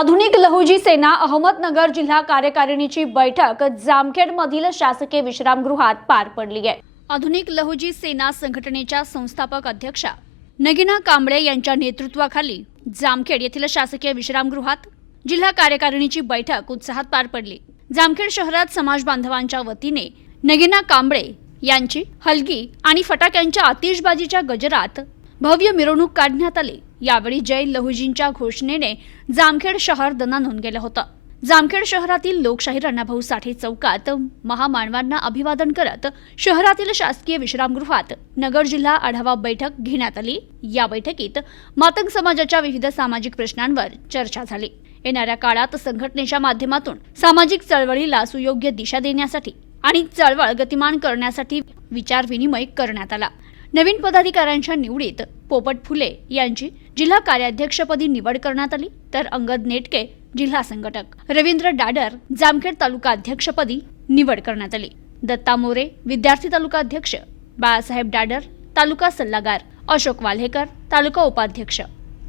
आधुनिक लहुजी सेना अहमदनगर जिल्हा कार्यकारिणीची बैठक जामखेडमधील शासकीय विश्रामगृहात पार पडली आहे. आधुनिक लहुजी सेना संघटनेच्या संस्थापक अध्यक्षा नगिना कांबळे यांच्या नेतृत्वाखाली जामखेड येथील शासकीय विश्रामगृहात जिल्हा कार्यकारिणीची बैठक उत्साहात पार पडली. जामखेड शहरात समाज बांधवांच्या वतीने नगिना कांबळे यांची हलगी आणि फटाक्यांच्या आतिषबाजीच्या गजरात भव्य मिरवणूक काढण्यात आली. यावेळी जय लहुजींच्या घोषणेने जामखेड शहर दणानून गेलं होतं. जामखेड शहरातील लोकशाही अण्णाभाऊ साठे चौकात महामानवांना अभिवादन करत शहरातील शासकीय विश्रामगृहात नगर जिल्हा आढावा बैठक घेण्यात आली. या बैठकीत मातंग समाजाच्या विविध सामाजिक प्रश्नांवर चर्चा झाली. येणाऱ्या काळात संघटनेच्या माध्यमातून सामाजिक चळवळीला सुयोग्य दिशा देण्यासाठी आणि चळवळ गतिमान करण्यासाठी विचारविनिमय करण्यात आला. नवीन पदाधिकाऱ्यांच्या निवडीत पोपट फुले यांची जिल्हा कार्याध्यक्षपदी निवड करण्यात आली. तर अंगद नेटके जिल्हा संघटक. रवींद्र डाडर जामखेड तालुका अध्यक्षपदी निवड करण्यात आली. दत्ता मोरे विद्यार्थी तालुका अध्यक्ष. बाळासाहेब डाडर तालुका सल्लागार. अशोक वाल्हेकर तालुका उपाध्यक्ष.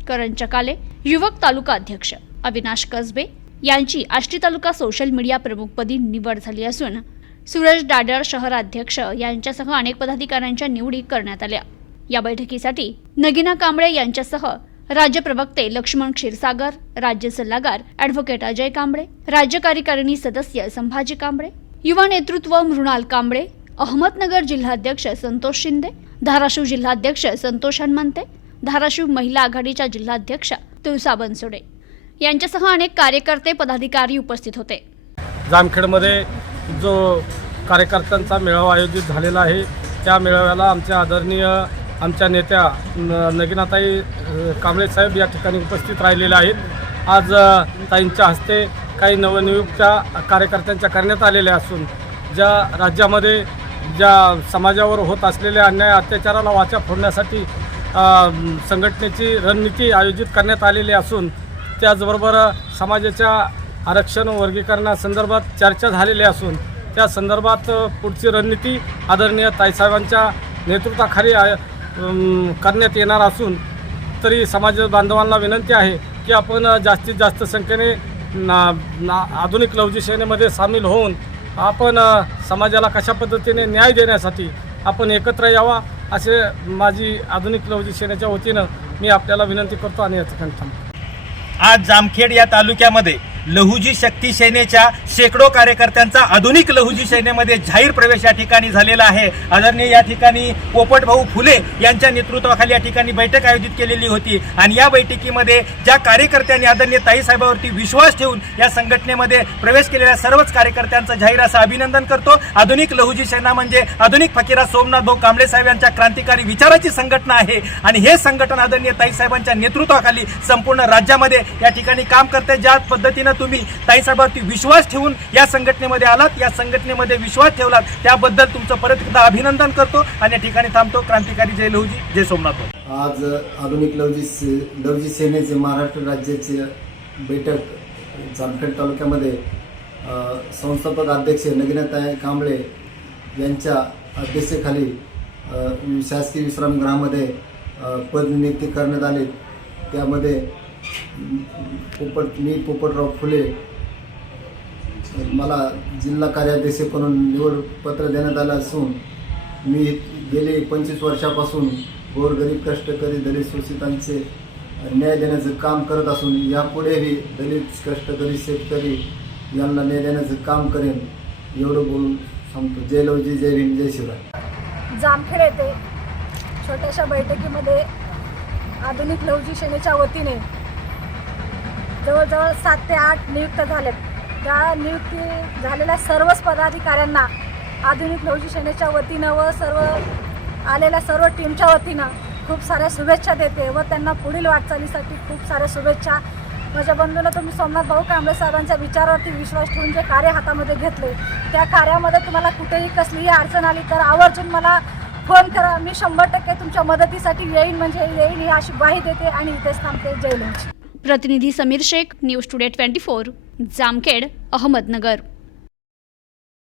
करण चकाले युवक तालुका अध्यक्ष. अविनाश कसबे यांची आष्टी तालुका सोशल मीडिया प्रमुखपदी निवड झाली असून सूरज डाडर शहराध्यक्ष यांच्यासह अनेक पदाधिकाऱ्यांच्या निवडी करण्यात आल्या. या बैठकीसाठी नगिना कांबळे यांच्यासह राज्य प्रवक्ते लक्ष्मण क्षीरसागर राज्य सल्लागार ॲडव्होकेट अजय कांबळे राज्य कार्यकारिणी सदस्य संभाजी कांबळे युवा नेतृत्व मृणाल कांबळे अहमदनगर जिल्हाध्यक्ष संतोष शिंदे धाराशिव जिल्हाध्यक्ष संतोष हनुमंते धाराशिव महिला आघाडीच्या जिल्हाध्यक्षा तुळसा बनसोडे. यांच्यासह अनेक कार्यकर्ते पदाधिकारी उपस्थित होते. जामखेडमध्ये जो कार्यकर्त्यांचा मेळावा आयोजित झालेला आहे त्या मेळाव्याला आमच्या आदरणीय आमच्या नेत्या न नगिनाताई कांबळे साहेब या ठिकाणी उपस्थित राहिलेल्या आहेत. आज ताईंच्या हस्ते काही नवनियुक्त्या कार्यकर्त्यांच्या करण्यात आलेल्या असून ज्या राज्यामध्ये ज्या समाजावर होत असलेल्या अन्याय अत्याचाराला वाचा फोडण्यासाठी संघटनेची रणनीती आयोजित करण्यात आलेली असून त्याचबरोबर समाजाच्या आरक्षण वर्गीकरणासंदर्भात चर्चा झालेली असून त्या संदर्भात पुढची रणनीती आदरणीय ताईसाहेबांच्या नेतृत्वाखाली करण्यात येणार असून तरी समाज बांधवांना विनंती आहे की आपण जास्तीत जास्त संख्येने ना ना आधुनिक लवजी सेनेमध्ये सामील होऊन आपण समाजाला कशा पद्धतीने न्याय देण्यासाठी आपण एकत्र यावा असे माझी आधुनिक लवजी सेनेच्या वतीनं मी आपल्याला विनंती करतो आणि याचं ठिकाणी आज जामखेड या तालुक्यामध्ये लहुजी शक्ती सेनेच्या शेकडो कार्यकर्त्यांचा आधुनिक लहुजी सेनेमध्ये जाहीर प्रवेश या ठिकाणी झालेला आहे. आदरणीय या ठिकाणी पोपट भाऊ फुले यांच्या नेतृत्वाखाली या ठिकाणी बैठक आयोजित केलेली होती. आणि या बैठकीमध्ये ज्या कार्यकर्त्यांनी आदरणीय ताईसाहेबावरती विश्वास ठेवून या संघटनेमध्ये प्रवेश केलेल्या सर्वच कार्यकर्त्यांचं जाहीर असं अभिनंदन करतो. आधुनिक लहुजी सेना म्हणजे आधुनिक फकीरा सोमनाथ भाऊ कांबळे साहेब यांच्या क्रांतिकारी विचाराची संघटना आहे. आणि हे संघटन आदरणीय ताईसाहेबांच्या नेतृत्वाखाली संपूर्ण राज्यामध्ये या ठिकाणी काम करते. ज्या पद्धतीनं तुम्ही. ताईसाहेबांवरती विश्वास ठेवून या संघटनेमध्ये आलात. या संघटनेमध्ये विश्वास ठेवलात. त्याबद्दल तुमचं परत एकदा अभिनंदन करतो आणि या ठिकाणी थांबतो. क्रांतिकारी जय लवजी जय सोमनाथ आज आधुनिक लवजी से लवजी सेनेचे महाराष्ट्र राज्याचे बैठक जामखेड तालुक्यामध्ये संस्थापक अध्यक्ष नगिनाताई कांबळे यांच्या अध्यक्षतेखाली शासकीय विश्रामगृहामध्ये पदनियुक्ती करण्यात आली. त्यामध्ये पोपट मी पोपटराव फुले. मला जिल्हा कार्याध्यक्ष म्हणून निवड पत्र देण्यात आलं असून मी गेले पंचवीस वर्षापासून गोरगरीब कष्टकरी दलित शोषितांचे न्याय देण्याचं काम करत असून यापुढेही दलित कष्टकरी शेतकरी यांना न्याय देण्याचं काम करेन एवढं बोलून सांगतो. जय लवजी जय भीम जय शिवराय. जामखेड येथे छोट्याशा बैठकीमध्ये आधुनिक लवजी सेनेच्या वतीने जवळजवळ सात ते आठ नियुक्त झालेत. त्या नियुक्ती झालेल्या सर्वच पदाधिकाऱ्यांना आधुनिक लवजी सेनेच्या वतीनं व सर्व आलेल्या सर्व टीमच्या वतीनं खूप साऱ्या शुभेच्छा देते व त्यांना पुढील वाटचालीसाठी खूप साऱ्या शुभेच्छा. माझ्या बंधूंना तुम्ही सोमनाथ भाऊ कांबळे साहेबांच्या विचारावरती विश्वास ठेवून जे कार्य हातामध्ये घेतले त्या कार्यामध्ये तुम्हाला कुठेही कसलीही अडचण आली तर आवर्जून मला फोन करा. मी शंभर टक्के तुमच्या मदतीसाठी येईन म्हणजे येईन ही अशी ग्वाही देते आणि इथेच थांबते. जय लंच प्रतिनिधी Sameer Shaikh news today twenty four Jamkhed Ahmednagar.